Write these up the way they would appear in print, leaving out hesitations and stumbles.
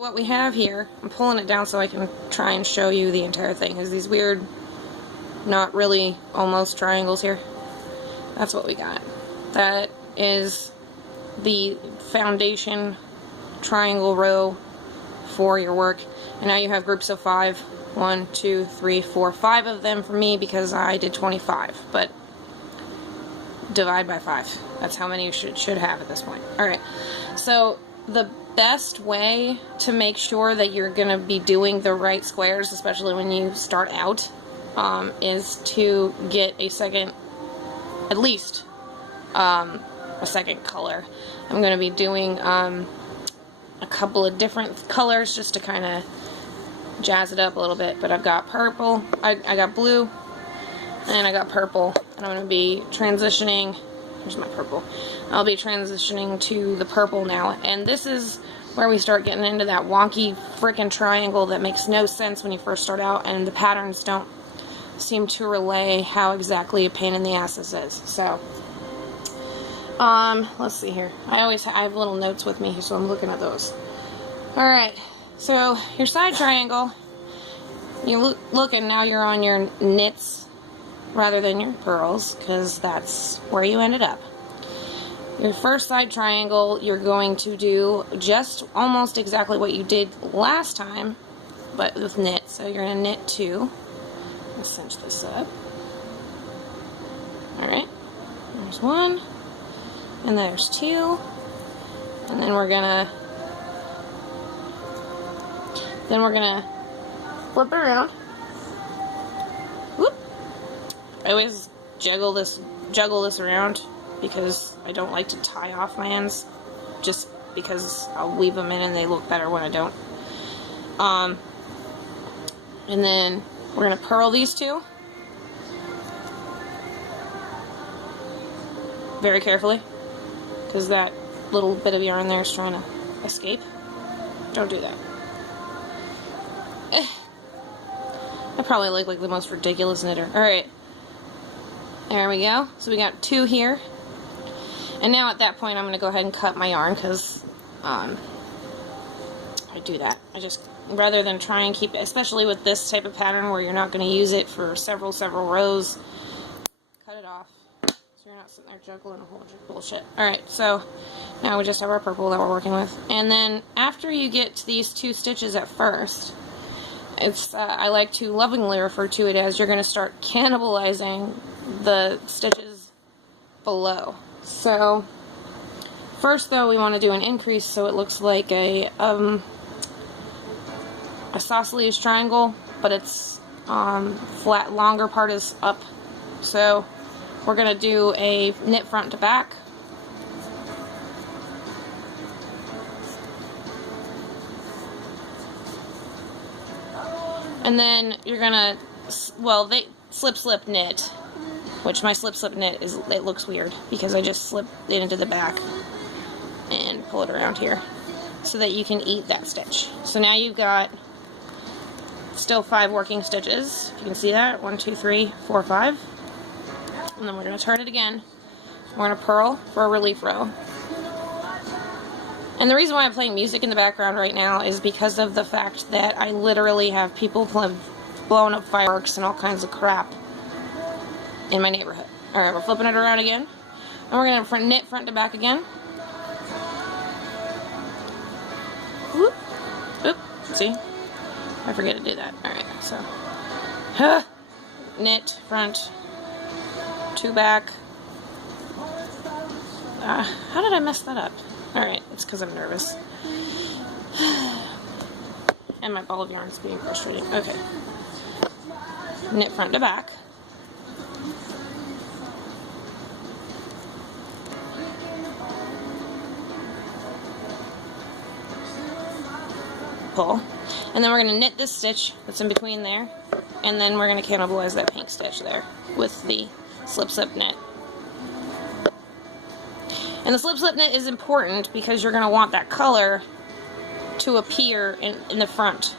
What we have here, I'm pulling it down so I can try and show you the entire thing, is these weird, not really, almost triangles here. That's what we got. That is the foundation triangle row for your work. And now you have groups of 5. 1, 2, 3, 4, 5 of them for me because I did 25. But divide by 5. That's how many you should have at this point. Alright, so the best way to make sure that you're going to be doing the right squares, especially when you start out, is to get a second, at least a second color. I'm going to be doing a couple of different colors just to kind of jazz it up a little bit, but I've got purple, I got blue, and I got purple, and I'm going to be transitioning. Here's my purple. I'll be transitioning to the purple now, and this is where we start getting into that wonky frickin' triangle that makes no sense when you first start out, and the patterns don't seem to relay how exactly a pain in the ass this is. So, let's see here. I have little notes with me, so I'm looking at those. Alright, so your side triangle, you look and now you're on your knits rather than your purls, because that's where you ended up. Your first side triangle, you're going to do just almost exactly what you did last time, but with knit. So you're going to knit 2. Let's cinch this up. Alright, there's 1, and there's 2, and then we're going to flip it around. Whoop. I always juggle this around because I don't like to tie off my ends, just because I'll weave them in and they look better when I don't. And then we're going to purl these 2 very carefully, because that little bit of yarn there is trying to escape. Don't do that. I probably look like the most ridiculous knitter. Alright. There we go. So we got 2 here. And now at that point I'm going to go ahead and cut my yarn, because I do that. I just, rather than try and keep it, especially with this type of pattern where you're not going to use it for several rows, cut it off so you're not sitting there juggling a whole bunch of bullshit. Alright, so now we just have our purple that we're working with. And then after you get to these 2 stitches at first, it's I like to lovingly refer to it as you're going to start cannibalizing the stitches below. So first though, we want to do an increase so it looks like a isosceles triangle, but it's flat, longer part is up. So we're going to do a knit front to back. And then you're gonna, well, they slip knit, which my slip knit is, it looks weird because I just slip it into the back and pull it around here so that you can eat that stitch. So now you've got still 5 working stitches. If you can see that, 1, 2, 3, 4, 5. And then we're gonna turn it again. We're gonna purl for a relief row. And the reason why I'm playing music in the background right now is because of the fact that I literally have people blowing up fireworks and all kinds of crap in my neighborhood. Alright, we're flipping it around again. And we're going to knit front to back again. Whoop. Oop. See? I forget to do that. Alright, so. Knit front to back. How did I mess that up? Alright, it's because I'm nervous. And my ball of yarn is being frustrating. Okay. Knit front to back. Pull. And then we're going to knit this stitch that's in between there. And then we're going to cannibalize that pink stitch there with the slip knit. And the slip knit is important because you're going to want that color to appear in the front.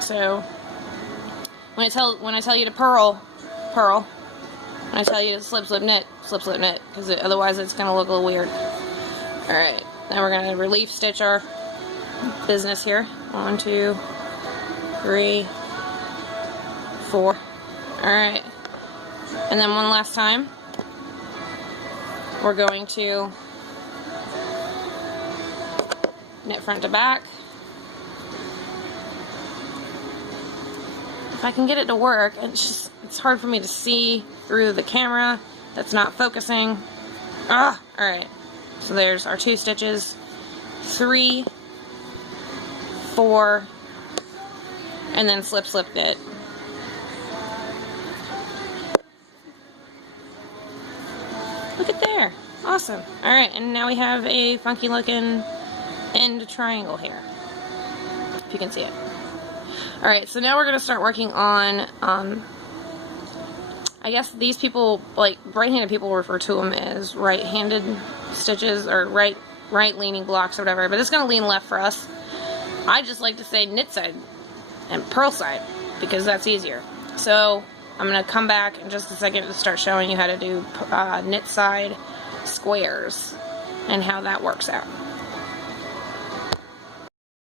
So when I tell you to purl. When I tell you to slip knit, because otherwise it's going to look a little weird. Alright. Now we're going to relief stitch our business here. 1, 2, 3, 4. Alright. And then one last time, we're going to knit front to back. If I can get it to work, it's hard for me to see through the camera that's not focusing. Alright. So there's our 2 stitches, 3, 4, and then slip, slip, knit. Look at there. Awesome. Alright, and now we have a funky looking end triangle here, if you can see it. Alright, so now we're going to start working on, I guess these people, like right-handed people refer to them as right-handed stitches, or right-leaning blocks or whatever, but it's going to lean left for us. I just like to say knit side and purl side, because that's easier. So I'm going to come back in just a second to start showing you how to do knit side squares and how that works out.